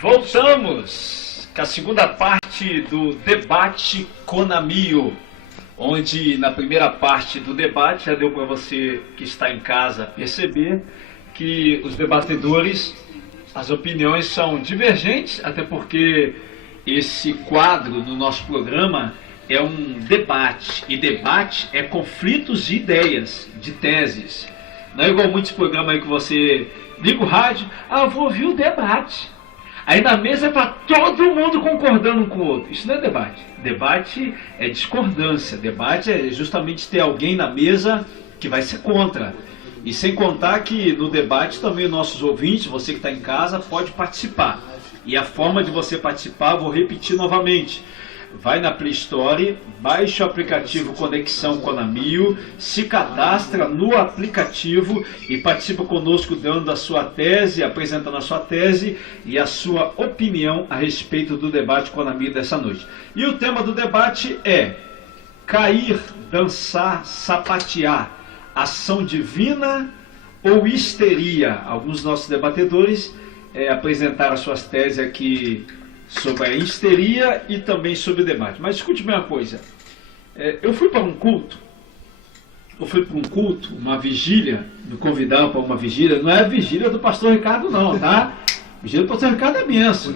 Voltamos com a segunda parte do debate Conamio, onde na primeira parte do debate já deu para você que está em casa perceber que os debatedores, as opiniões são divergentes, até porque esse quadro no nosso programa é um debate, e debate é conflitos de ideias, de teses. Não é igual muitos programas aí que você liga o rádio, eu vou ouvir o debate. Aí na mesa está todo mundo concordando um com o outro. Isso não é debate. Debate é discordância. Debate é justamente ter alguém na mesa que vai ser contra. E sem contar que no debate também nossos ouvintes, você que está em casa, pode participar. E a forma de você participar, vou repetir novamente. Vai na Play Store, baixa o aplicativo Conexão Conamio, se cadastra no aplicativo e participa conosco dando a sua tese, apresentando a sua tese e a sua opinião a respeito do debate Conamio dessa noite. E o tema do debate é cair, dançar, sapatear, ação divina ou histeria? Alguns dos nossos debatedores apresentaram as suas teses aqui sobre a histeria e também sobre o debate. Mas escute bem uma coisa. Eu fui para um culto, uma vigília, me convidaram para uma vigília, não é a vigília do pastor Ricardo não, tá? A vigília do pastor Ricardo é benção.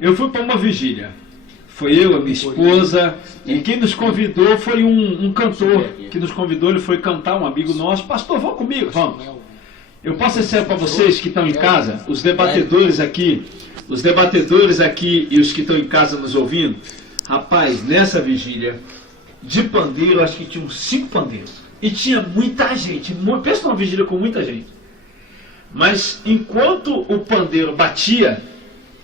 Eu fui para uma vigília. Foi eu, a minha esposa, e quem nos convidou foi um cantor que nos convidou, ele foi cantar, um amigo nosso. Pastor, vão comigo, vamos. Eu posso dizer para vocês que estão em casa, os debatedores aqui e os que estão em casa nos ouvindo, rapaz, nessa vigília de pandeiro, acho que tinha uns 5 pandeiros. E tinha muita gente, pensa numa vigília com muita gente. Mas enquanto o pandeiro batia,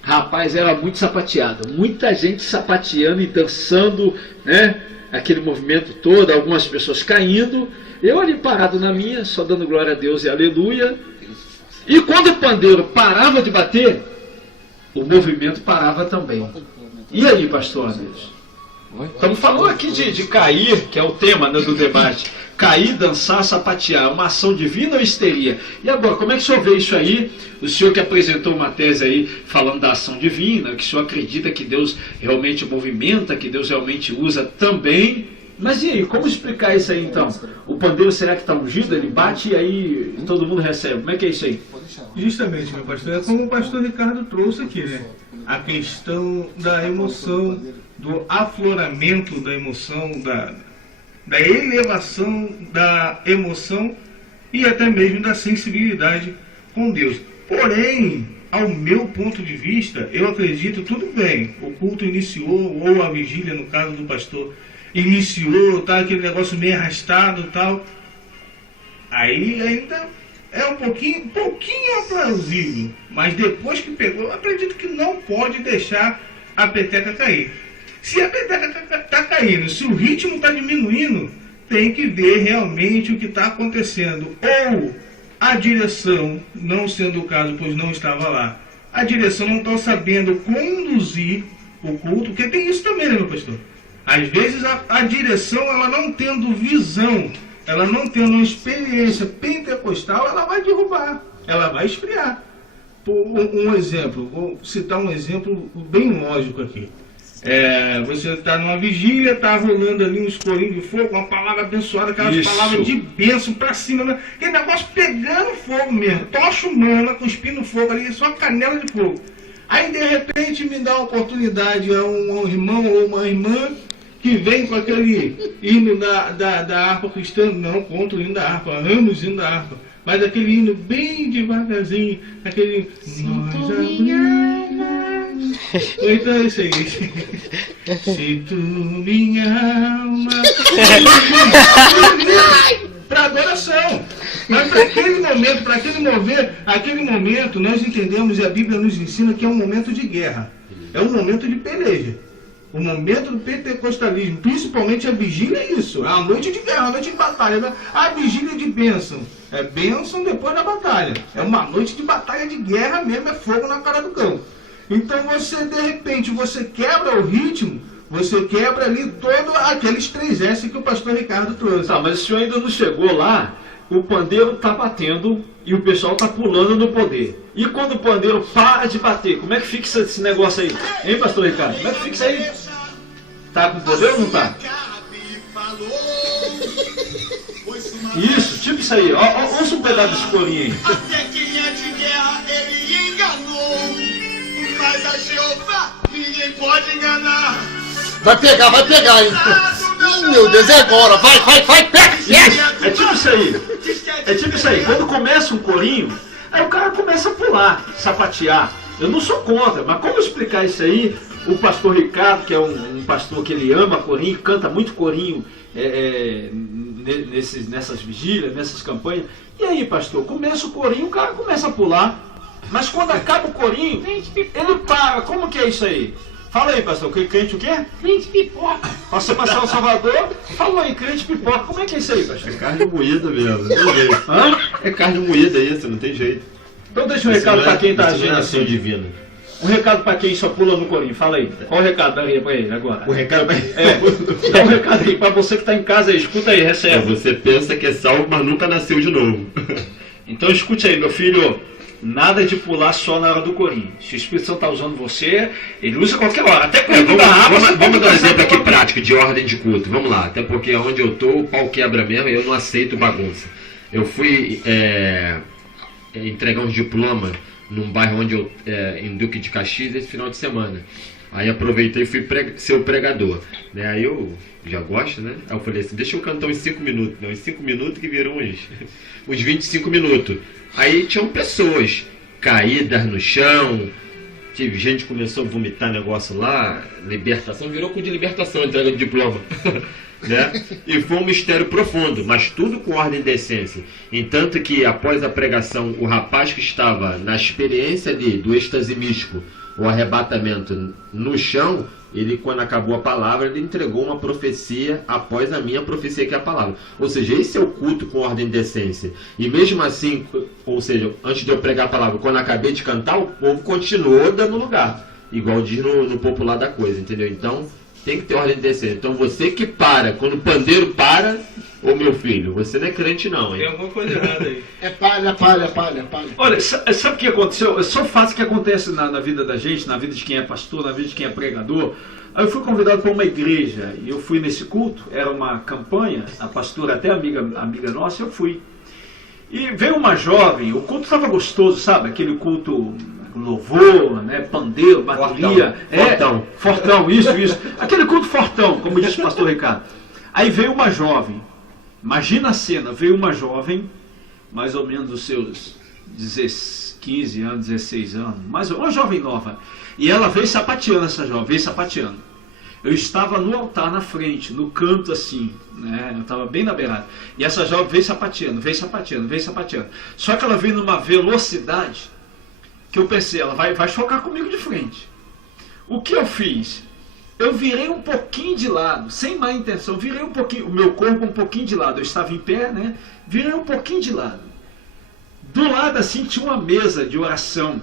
rapaz, era muito sapateado. Muita gente sapateando e dançando, né? Aquele movimento todo, algumas pessoas caindo. Eu ali parado na minha, só dando glória a Deus e aleluia. E quando o pandeiro parava de bater, o movimento parava também. E aí, pastor Anderson? Estamos falando aqui de cair, que é o tema, né, do debate. Cair, dançar, sapatear, uma ação divina ou histeria? E agora, como é que o senhor vê isso aí? O senhor que apresentou uma tese aí falando da ação divina, que o senhor acredita que Deus realmente movimenta, que Deus realmente usa também. Mas e aí, como explicar isso aí então? O pandeiro será que está ungido? Ele bate e aí todo mundo recebe. Como é que é isso aí? Justamente, meu pastor, é como o pastor Ricardo trouxe aqui, né? A questão da emoção, do afloramento da emoção, da elevação da emoção e até mesmo da sensibilidade com Deus. Porém, ao meu ponto de vista, eu acredito, tudo bem, o culto iniciou, ou a vigília, no caso do pastor, iniciou, tá, aquele negócio meio arrastado e tal, aí ainda é um pouquinho aplausível, mas depois que pegou, eu acredito que não pode deixar a peteca cair. Se a peteca está caindo, se o ritmo está diminuindo, tem que ver realmente o que está acontecendo. Ou a direção, não sendo o caso, pois não estava lá, a direção não está sabendo conduzir o culto, porque tem isso também, né, meu pastor? Às vezes a direção, ela não tendo visão, ela não tendo uma experiência pentecostal, ela vai derrubar, ela vai esfriar. Um exemplo, vou citar um exemplo bem lógico aqui. Você está numa vigília, está rolando ali um escorinho de fogo, uma palavra abençoada, aquelas palavras de bênção para cima, né? Aquele negócio pegando fogo mesmo, tocha humana, cuspindo fogo ali, só canela de fogo. Aí de repente me dá a oportunidade a um irmão ou uma irmã que vem com aquele hino da harpa cristã, não contra o hino da harpa, amo os hinos da harpa, mas aquele hino bem devagarzinho, aquele nós abrimos. Então é isso aí. Se tu minha alma para adoração. Mas para aquele momento nós entendemos, e a Bíblia nos ensina que é um momento de guerra, é um momento de peleja. O momento do pentecostalismo, principalmente a vigília, é isso. É uma noite de guerra, uma noite de batalha. A vigília de bênção. É bênção depois da batalha. É uma noite de batalha, de guerra mesmo, é fogo na cara do cão. Então você, de repente, você quebra o ritmo, você quebra ali todos aqueles 3 S que o pastor Ricardo trouxe. Tá, mas o senhor ainda não chegou lá o pandeiro está batendo e o pessoal está pulando no poder. E quando o pandeiro para de bater, como é que fica esse negócio aí? Hein, pastor Ricardo? Como é que fica isso aí? Tá com poder ou não tá? Isso, tipo isso aí. Ouça um pedaço desse corinho aí. Até quem é de guerra ele enganou, mas a Jeová ninguém pode enganar. Vai pegar, hein? Ih, meu Deus, é agora. Vai, pega! Yes! É tipo isso aí. É tipo isso aí. Quando começa um corinho, aí o cara começa a pular, sapatear. Eu não sou contra, mas como explicar isso aí? O pastor Ricardo, que é um pastor que ele ama corinho, canta muito corinho nessas vigílias, nessas campanhas. E aí, pastor, começa o corinho, o cara começa a pular. Mas quando acaba o corinho, ele para. Como que é isso aí? Fala aí, pastor, crente o quê? Crente pipoca. Pastor Marcelo Salvador, falou aí, crente pipoca. Como é que é isso aí, pastor? É carne moída mesmo, não tem jeito. Hã? É carne moída isso, não tem jeito. Então deixa um recado para quem está Isso não agindo é ação assim. divina. Um recado para quem só pula no corinho. Fala aí. Qual o recado daria para ele agora? O recado Dá um recado aí para você que está em casa aí. Escuta aí, recebe. Você pensa que é salvo, mas nunca nasceu de novo. Então escute aí, meu filho. Nada de pular só na hora do corinho. Se o Espírito Santo está usando você, ele usa qualquer hora. Até quando Vamos dar um exemplo aqui prático de ordem de culto. Vamos lá, até porque onde eu tô, o pau quebra mesmo e eu não aceito bagunça. Eu fui entregar um diploma num bairro onde eu, em Duque de Caxias, esse final de semana. Aí aproveitei e fui ser o pregador. Né? Aí eu já gosto, né? Aí eu falei assim, deixa eu cantar uns 5 minutos. Não, uns 5 minutos que viram uns 25 minutos. Aí tinham pessoas caídas no chão, tive gente que começou a vomitar negócio lá, libertação, virou com de libertação, entrega de diploma. Né? E foi um mistério profundo, mas tudo com ordem e decência. Entanto que após a pregação, o rapaz que estava na experiência ali do êxtase místico, o arrebatamento no chão, ele, quando acabou a palavra, ele entregou uma profecia após a minha profecia, que é a palavra. Ou seja, esse é o culto com ordem e decência. E mesmo assim, ou seja, antes de eu pregar a palavra, quando acabei de cantar, o povo continuou dando lugar. Igual diz no popular da coisa, entendeu? Então, tem que ter ordem e decência. Então, você que para, quando o pandeiro para, ô meu filho, você não é crente não, hein? Tem alguma coisa errada aí. É palha. Olha, sabe o que aconteceu? É só fato que acontece na vida da gente, na vida de quem é pastor, na vida de quem é pregador. Aí eu fui convidado para uma igreja e eu fui nesse culto, era uma campanha, a pastora até amiga nossa, eu fui. E veio uma jovem, o culto estava gostoso, sabe? Aquele culto louvor, né? Pandeiro, bateria. Fortão, isso. Aquele culto fortão, como disse o pastor Ricardo. Aí veio uma jovem, imagina a cena, veio uma jovem, mais ou menos dos seus 15 anos, 16 anos, uma jovem nova. E ela veio sapateando, essa jovem, veio sapateando. Eu estava no altar na frente, no canto assim, né? Eu estava bem na beirada. E essa jovem veio sapateando. Só que ela veio numa velocidade que eu pensei, ela vai chocar comigo de frente. O que eu fiz? Eu virei um pouquinho de lado, sem má intenção, virei um pouquinho, o meu corpo um pouquinho de lado. Eu estava em pé, né? Virei um pouquinho de lado. Do lado assim tinha uma mesa de oração.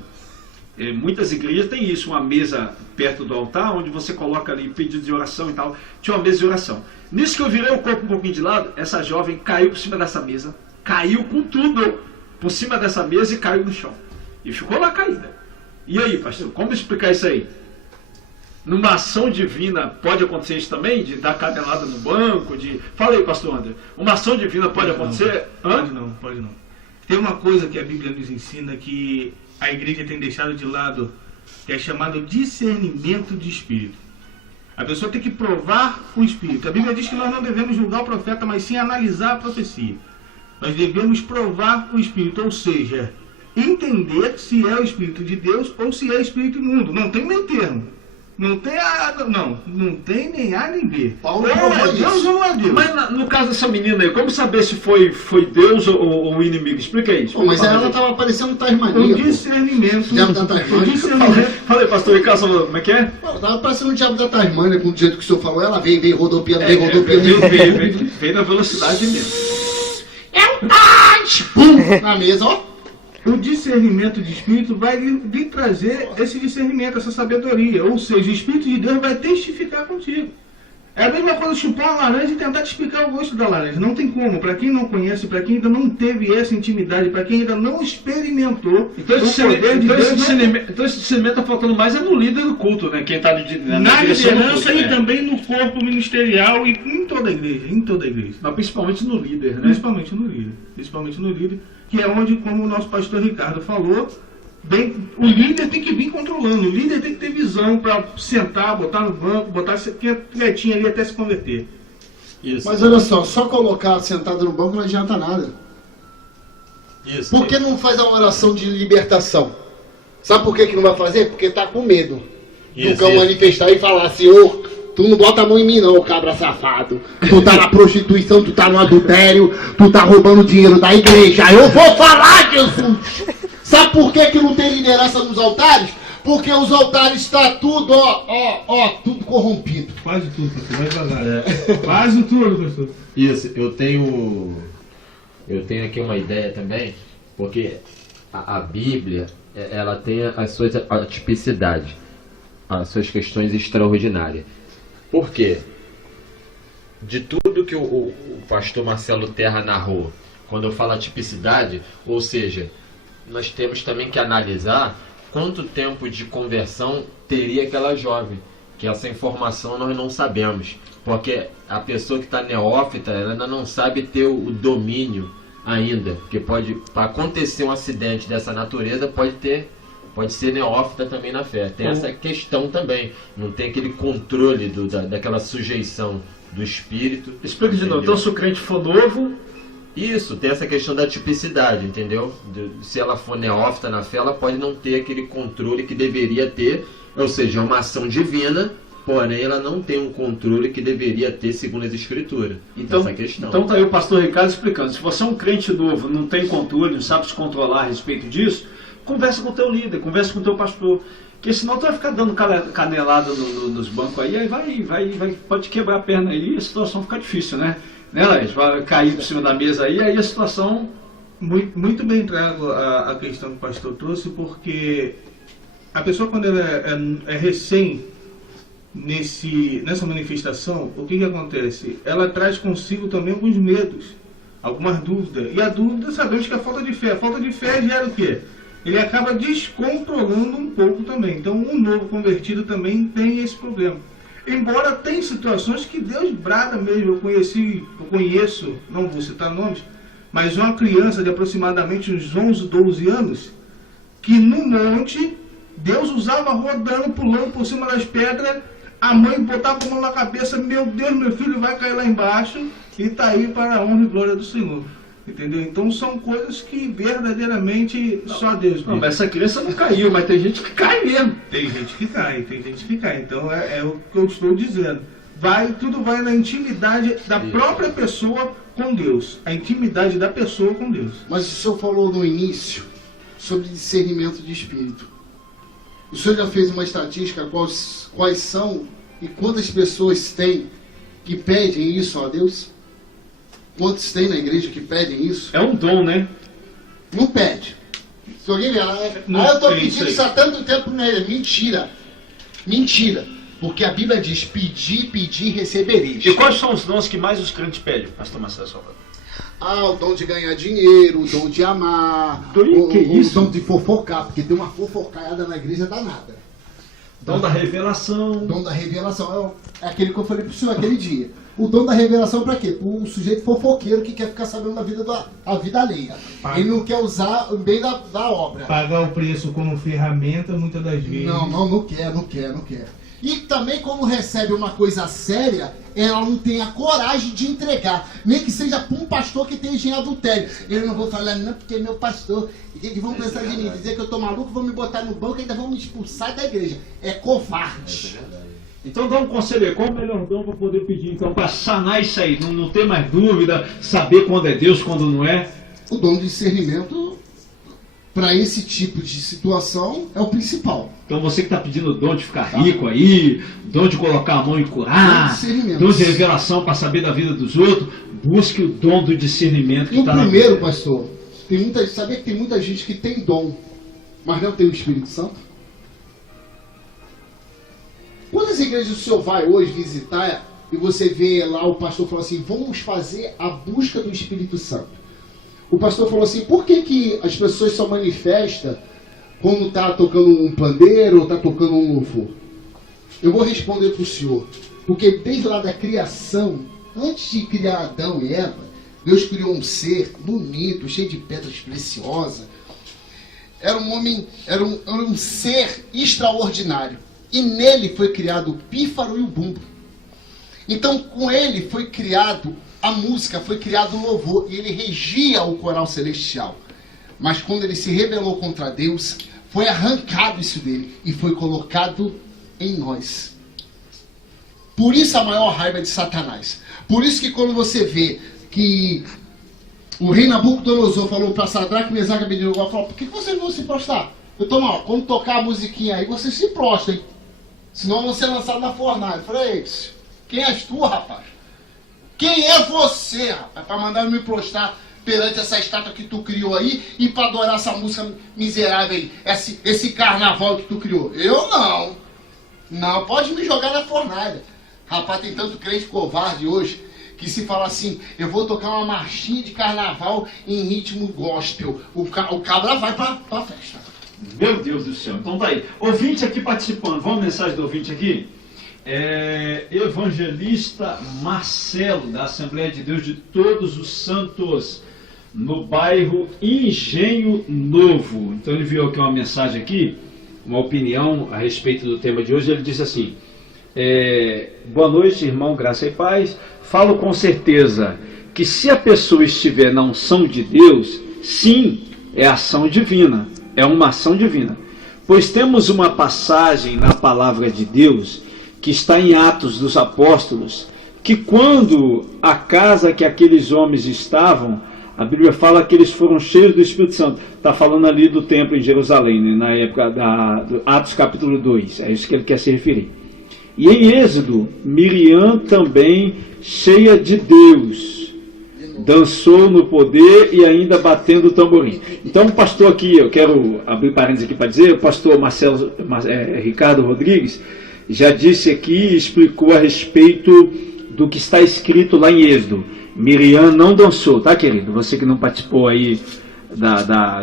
Muitas igrejas têm isso, uma mesa perto do altar, onde você coloca ali pedido de oração e tal. Tinha uma mesa de oração. Nisso que eu virei o corpo um pouquinho de lado, essa jovem caiu por cima dessa mesa, caiu com tudo por cima dessa mesa e caiu no chão. E ficou lá caída. E aí, pastor, como explicar isso aí? Numa ação divina pode acontecer isso também? De dar cadelada no banco? Fala aí, pastor André. Uma ação divina pode acontecer? Pode não. Tem uma coisa que a Bíblia nos ensina que a igreja tem deixado de lado, que é chamado discernimento de espírito. A pessoa tem que provar o espírito. A Bíblia diz que nós não devemos julgar o profeta, mas sim analisar a profecia. Nós devemos provar o espírito, ou seja, entender se é o espírito de Deus ou se é espírito imundo. Não tem meio termo. Não tem nem A nem B. Paulo ou é Deus ou não é Deus. Mas no caso dessa menina aí, como saber se foi Deus ou o inimigo? Explica aí. Pô, mas ela estava parecendo O Tasmania. discernimento. Diabo da Tasmânia. Fala aí, pastor Ricardo, como é que é? Pô, tava parecendo o diabo da Tasmânia, com o jeito que o senhor falou. Ela veio rodopiando, Veio na velocidade mesmo. Pum, na mesa, ó. O discernimento de espírito vai lhe trazer esse discernimento, essa sabedoria. Ou seja, o Espírito de Deus vai testificar contigo. É a mesma coisa chupar uma laranja e tentar te explicar o gosto da laranja. Não tem como. Para quem não conhece, para quem ainda não teve essa intimidade, para quem ainda não experimentou Então esse discernimento está faltando mais é no líder do culto, né? Quem está na liderança e né? também no corpo ministerial e em toda a igreja. Em toda a igreja. Mas principalmente no líder, né? Principalmente no líder. Principalmente no líder, que é onde, como o nosso pastor Ricardo falou, o líder tem que vir controlando, o líder tem que ter visão para sentar, botar no banco, botar quietinho ali até se converter. Isso. Mas olha só colocar sentado no banco não adianta nada. Isso. Por que não faz uma oração de libertação? Sabe por que não vai fazer? Porque tá com medo do cão manifestar e falar: Senhor, tu não bota a mão em mim não, cabra safado. Tu tá na prostituição, tu tá no adultério, tu tá roubando dinheiro da igreja. Eu vou falar, Jesus! Sabe por que não tem liderança nos altares? Porque os altares está tudo, tudo corrompido. Quase tudo, pastor, vai devagar. Quase tudo, pastor. Isso, eu tenho aqui uma ideia também, porque a Bíblia, ela tem as suas atipicidades, as suas questões extraordinárias. Por quê? De tudo que o pastor Marcelo Terra narrou, quando eu falo atipicidade, ou seja, nós temos também que analisar quanto tempo de conversão teria aquela jovem, que essa informação nós não sabemos, porque a pessoa que está neófita, ela ainda não sabe ter o domínio ainda, porque pode, para acontecer um acidente dessa natureza, pode ser neófita também na fé. Tem essa questão também, não tem aquele controle daquela sujeição do espírito. Explica de novo. Então, se o crente for novo... Isso, tem essa questão da tipicidade, entendeu? Se ela for neófita na fé, ela pode não ter aquele controle que deveria ter, ou seja, é uma ação divina, porém ela não tem um controle que deveria ter segundo as escrituras. Então, essa questão. Então tá aí o pastor Ricardo explicando. Se você é um crente novo, não tem controle, não sabe se controlar a respeito disso, conversa com o teu líder, conversa com o teu pastor. Porque senão tu vai ficar dando canelada nos bancos aí pode quebrar a perna aí e a situação fica difícil, né? Laís? Vai cair por cima da mesa aí a situação... Muito bem trago a questão que o pastor trouxe, porque a pessoa, quando ela é recém nessa manifestação, o que acontece? Ela traz consigo também alguns medos, algumas dúvidas. E a dúvida, sabemos que é a falta de fé. A falta de fé gera o quê? Ele acaba descontrolando um pouco também. Então, um novo convertido também tem esse problema. Embora tem situações que Deus brada mesmo. Eu conheço, não vou citar nomes, mas uma criança de aproximadamente uns 11, 12 anos, que no monte, Deus usava rodando, pulando por cima das pedras, a mãe botava a mão na cabeça: meu Deus, meu filho vai cair lá embaixo, e está aí para a honra e glória do Senhor. Entendeu? Então são coisas que verdadeiramente só Deus mesmo. Não, mas essa criança não caiu, mas tem gente que cai mesmo. Tem gente que cai. Então é o que eu estou dizendo. Tudo vai na intimidade da própria pessoa com Deus. A intimidade da pessoa com Deus. Mas o senhor falou no início sobre discernimento de espírito. O senhor já fez uma estatística quais são e quantas pessoas tem que pedem isso a Deus? Quantos tem na igreja que pedem isso? É um dom, né? Não pede. Se alguém vier lá, eu estou pedindo isso há tanto tempo, né? Mentira. Mentira. Porque a Bíblia diz: pedir, pedir, recebereis. E quais são os dons que mais os crentes pedem, pastor Marcelo? O dom de ganhar dinheiro, o dom de amar, o dom de fofocar, porque tem uma fofocaiada na igreja danada. Dom da revelação. Dom da revelação é aquele que eu falei pro senhor aquele dia. O dom da revelação para quê? Para o sujeito fofoqueiro que quer ficar sabendo da vida vida alheia. Ele não quer usar o bem da obra. Pagar o preço como ferramenta, muitas das vezes. Não quer. E também, como recebe uma coisa séria, ela não tem a coragem de entregar. Nem que seja para um pastor que esteja em adultério. Eu não vou falar não, porque é meu pastor. E que vão pensar de mim? Dizer que eu tô maluco, vão me botar no banco e ainda vão me expulsar da igreja. É covarde. Então dá um conselho aí, qual o melhor dom para poder pedir, então, para sanar isso aí, não ter mais dúvida, saber quando é Deus, quando não é? O dom de discernimento, para esse tipo de situação, é o principal. Então você que está pedindo o dom de ficar rico aí, dom de colocar a mão e curar, dom de revelação para saber da vida dos outros, busque o dom do discernimento que está na primeiro, vida. pastor, sabia que tem muita gente que tem dom, mas não tem o Espírito Santo? Quantas igrejas o senhor vai hoje visitar e você vê lá o pastor falou assim, vamos fazer a busca do Espírito Santo. O pastor falou assim, por que as pessoas só manifestam quando está tocando um pandeiro ou está tocando um louvor? Eu vou responder para o senhor, porque desde lá da criação, antes de criar Adão e Eva, Deus criou um ser bonito, cheio de pedras preciosas. Era um homem, era um ser extraordinário. E nele foi criado o pífaro e o bumbo. Então com ele foi criado a música, foi criado o louvor, e ele regia o coral celestial. Mas quando ele se rebelou contra Deus, foi arrancado isso dele e foi colocado em nós. Por isso a maior raiva de Satanás. Por isso que quando você vê que o rei Nabucodonosor falou para Sadraque, Mesaque e Abednego, falou, por que vocês vão se prostrar? Então, não, quando tocar a musiquinha aí, vocês se prostrem. Senão vão ser lançados na fornalha. Eu falei, quem és tu, rapaz? Quem é você, rapaz, para mandar eu me prostrar perante essa estátua que tu criou aí e para adorar essa música miserável aí, esse carnaval que tu criou? Eu não. Não, pode me jogar na fornalha. Rapaz, tem tanto crente covarde hoje que se fala assim, eu vou tocar uma marchinha de carnaval em ritmo gospel. O cabra vai pra festa. Meu Deus do céu. Então tá aí. Ouvinte aqui participando. Vamos mensagem do ouvinte aqui? Evangelista Marcelo, da Assembleia de Deus de Todos os Santos, no bairro Engenho Novo. Então ele enviou aqui uma mensagem aqui, uma opinião a respeito do tema de hoje. Ele disse assim, boa noite, irmão, graça e paz. Falo com certeza que se a pessoa estiver na unção de Deus, sim, é ação divina, é uma ação divina. Pois temos uma passagem na palavra de Deus, que está em Atos dos Apóstolos, que quando a casa que aqueles homens estavam, a Bíblia fala que eles foram cheios do Espírito Santo. Está falando ali do templo em Jerusalém, né, na época do Atos capítulo 2, é isso que ele quer se referir. E em Êxodo, Miriam também, cheia de Deus, dançou no poder e ainda batendo o tamborim. Então o pastor aqui, eu quero abrir parênteses aqui para dizer, o pastor Ricardo Rodrigues já disse aqui, explicou a respeito do que está escrito lá em Êxodo. Miriam não dançou, tá, querido? Você que não participou aí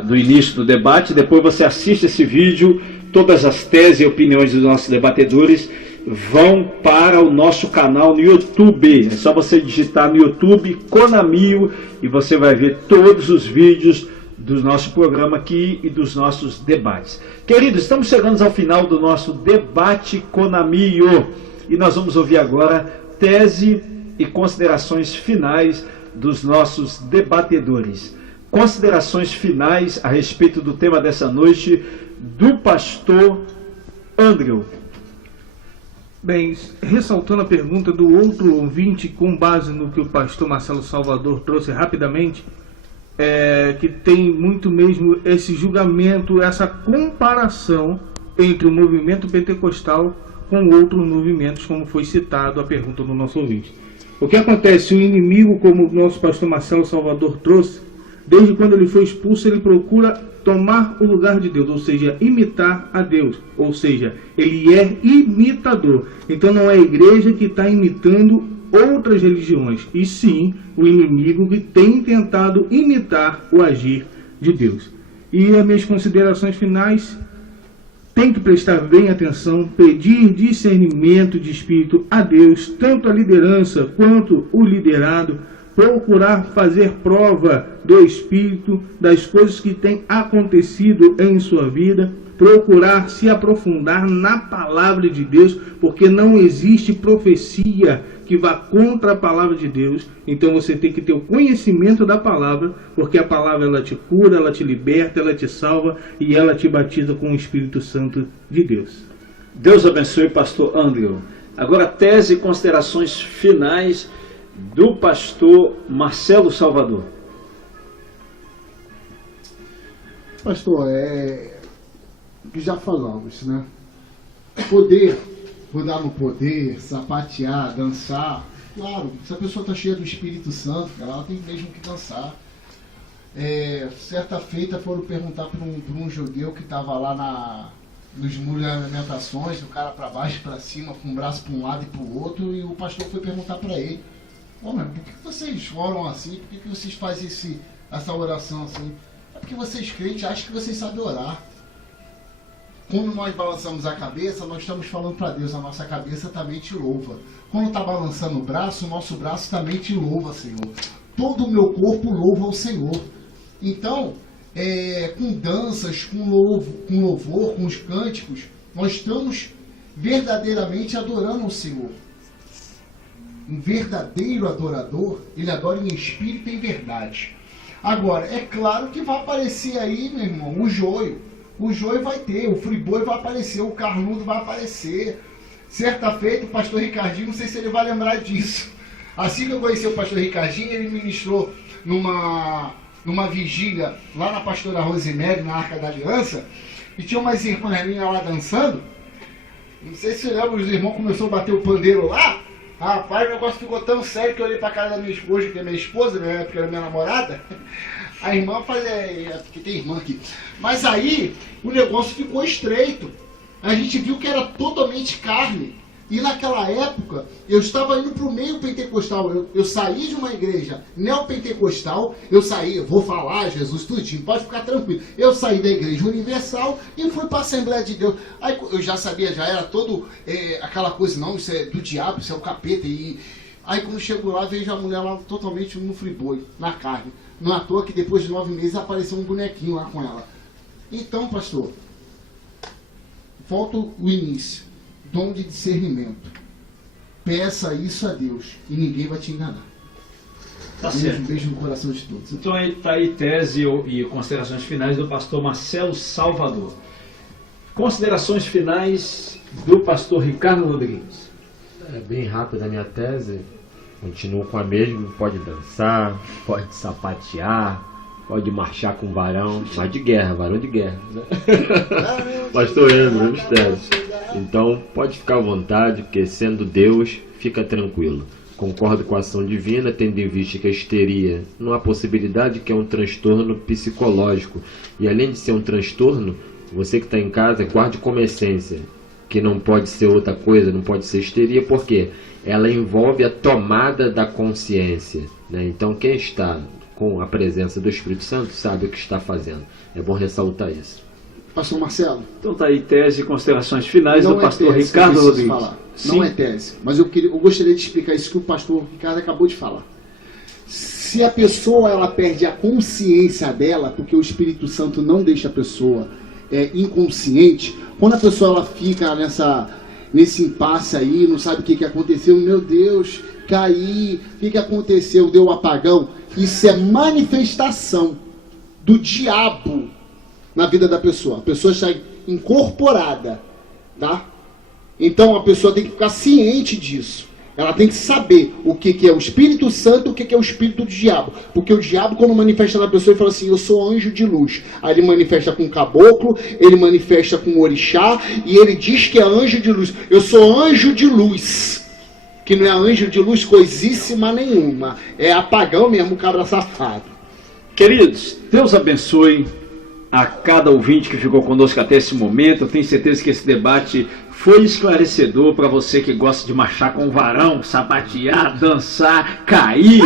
do início do debate, depois você assiste esse vídeo, todas as teses e opiniões dos nossos debatedores vão para o nosso canal no YouTube. É só você digitar no YouTube Conamio e você vai ver todos os vídeos do nosso programa aqui e dos nossos debates. Queridos, estamos chegando ao final do nosso debate Conamio e nós vamos ouvir agora tese e considerações finais dos nossos debatedores. Considerações finais a respeito do tema dessa noite do pastor Andrew. Bem, ressaltando a pergunta do outro ouvinte, com base no que o pastor Marcelo Salvador trouxe rapidamente, que tem muito mesmo esse julgamento, essa comparação entre o movimento pentecostal com outros movimentos, como foi citado a pergunta do nosso ouvinte. O que acontece? O inimigo, como o nosso pastor Marcelo Salvador trouxe, desde quando ele foi expulso, ele procura tomar o lugar de Deus, ou seja, imitar a Deus, ou seja, ele é imitador. Então não é a igreja que está imitando outras religiões, e sim o inimigo que tem tentado imitar o agir de Deus. E as minhas considerações finais, tem que prestar bem atenção, pedir discernimento de espírito a Deus, tanto a liderança quanto o liderado, procurar fazer prova do Espírito, das coisas que têm acontecido em sua vida, procurar se aprofundar na palavra de Deus, porque não existe profecia que vá contra a palavra de Deus. Então você tem que ter o conhecimento da palavra, porque a palavra ela te cura, ela te liberta, ela te salva e ela te batiza com o Espírito Santo de Deus. Deus abençoe, pastor Andrew. Agora, tese e considerações finais do pastor Marcelo Salvador. Pastor, que já falamos, né? Poder, rodar no poder, sapatear, dançar. Claro, se a pessoa está cheia do Espírito Santo, ela tem mesmo que dançar. Certa feita foram perguntar para um judeu que estava lá nos movimentações, do cara para baixo, para cima, com um braço para um lado e para o outro, e o pastor foi perguntar para ele: "Ô, mas por que vocês oram assim? Por que vocês fazem essa oração assim?" "É porque vocês crentes acham que vocês sabem orar. Quando nós balançamos a cabeça, nós estamos falando para Deus, a nossa cabeça também te louva. Quando está balançando o braço, nosso braço também te louva, Senhor. Todo o meu corpo louva ao Senhor." Então, com danças, com louvor, com os cânticos, nós estamos verdadeiramente adorando o Senhor. Um verdadeiro adorador, ele adora em espírito e em verdade. Agora, é claro que vai aparecer aí, meu irmão, o joio. O joio vai ter, o friboi vai aparecer, o carnudo vai aparecer. Certa feita, o pastor Ricardinho, não sei se ele vai lembrar disso. Assim que eu conheci o pastor Ricardinho, ele ministrou numa vigília lá na pastora Rosemary, na Arca da Aliança, e tinha umas irmãs minhas lá dançando. Não sei se você lembra, os irmãos começaram a bater o pandeiro lá. Rapaz, o negócio ficou tão sério que eu olhei pra cara da minha esposa, que é minha esposa, na época era minha namorada. A irmã fazia, porque tem irmã aqui. Mas aí o negócio ficou estreito. A gente viu que era totalmente carne. E naquela época, eu estava indo para o meio pentecostal. Eu saí de uma igreja neopentecostal. Eu vou falar Jesus tudinho, pode ficar tranquilo. Eu saí da igreja universal e fui para a Assembleia de Deus. Aí eu já sabia, já era todo aquela coisa, não, isso é do diabo, isso é o capeta. E aí quando chego lá, vejo a mulher lá totalmente no friboi, na carne. Não é à toa que depois de 9 meses apareceu um bonequinho lá com ela. Então, pastor, volta o início. Dom de discernimento. Peça isso a Deus e ninguém vai te enganar. Tá certo. Um beijo no coração de todos. Então aí está aí tese e considerações finais do pastor Marcelo Salvador. Considerações finais do pastor Ricardo Rodrigues. É bem rápida a minha tese. Continuo com a mesma. Pode dançar, pode sapatear, pode marchar com varão, mas de guerra, varão de guerra, né? Pastor André, mistério. Então pode ficar à vontade, porque sendo Deus, fica tranquilo. Concordo com a ação divina, tendo em vista que a histeria não há possibilidade, que é um transtorno psicológico. E além de ser um transtorno, você que está em casa, guarde como essência, que não pode ser outra coisa, não pode ser histeria, porque ela envolve a tomada da consciência, né? Então quem está com a presença do Espírito Santo sabe o que está fazendo. É bom ressaltar isso. Pastor Marcelo. Então está aí tese e considerações finais do pastor tese, Ricardo Rodrigues. Falar. Não é tese, mas eu gostaria de explicar isso que o pastor Ricardo acabou de falar. Se a pessoa ela perde a consciência dela, porque o Espírito Santo não deixa a pessoa inconsciente, quando a pessoa ela fica nesse impasse aí, não sabe o que aconteceu, meu Deus, caí, o que aconteceu, deu um apagão, isso é manifestação do diabo na vida da pessoa. A pessoa está incorporada, tá? Então a pessoa tem que ficar ciente disso. Ela tem que saber o que é o Espírito Santo e o que é o Espírito do diabo. Porque o diabo, quando manifesta na pessoa, ele fala assim: eu sou anjo de luz. Aí ele manifesta com caboclo, ele manifesta com orixá, e ele diz que é anjo de luz. Eu sou anjo de luz. Que não é anjo de luz coisíssima nenhuma. É apagão mesmo, cabra safado. Queridos, Deus abençoe a cada ouvinte que ficou conosco até esse momento. Eu tenho certeza que esse debate foi esclarecedor para você que gosta de marchar com o varão, sapatear, dançar, cair.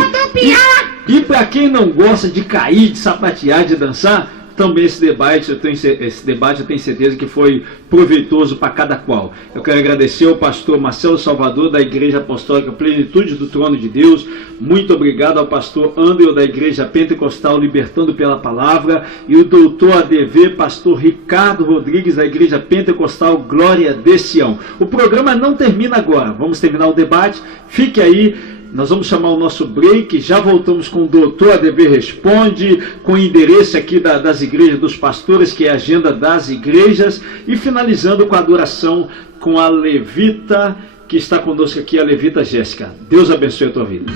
E para quem não gosta de cair, de sapatear, de dançar, também esse debate eu tenho certeza que foi proveitoso para cada qual. Eu quero agradecer ao pastor Marcelo Salvador, da Igreja Apostólica Plenitude do Trono de Deus. Muito obrigado ao pastor André, da Igreja Pentecostal Libertando pela Palavra, e o doutor ADV, pastor Ricardo Rodrigues, da Igreja Pentecostal Glória de Sião. O programa não termina agora, vamos terminar o debate, fique aí. Nós vamos chamar o nosso break, já voltamos com o doutor ADV Responde, com o endereço aqui das igrejas dos pastores, que é a agenda das igrejas, e finalizando com a adoração com a levita, que está conosco aqui, a levita Jéssica. Deus abençoe a tua vida.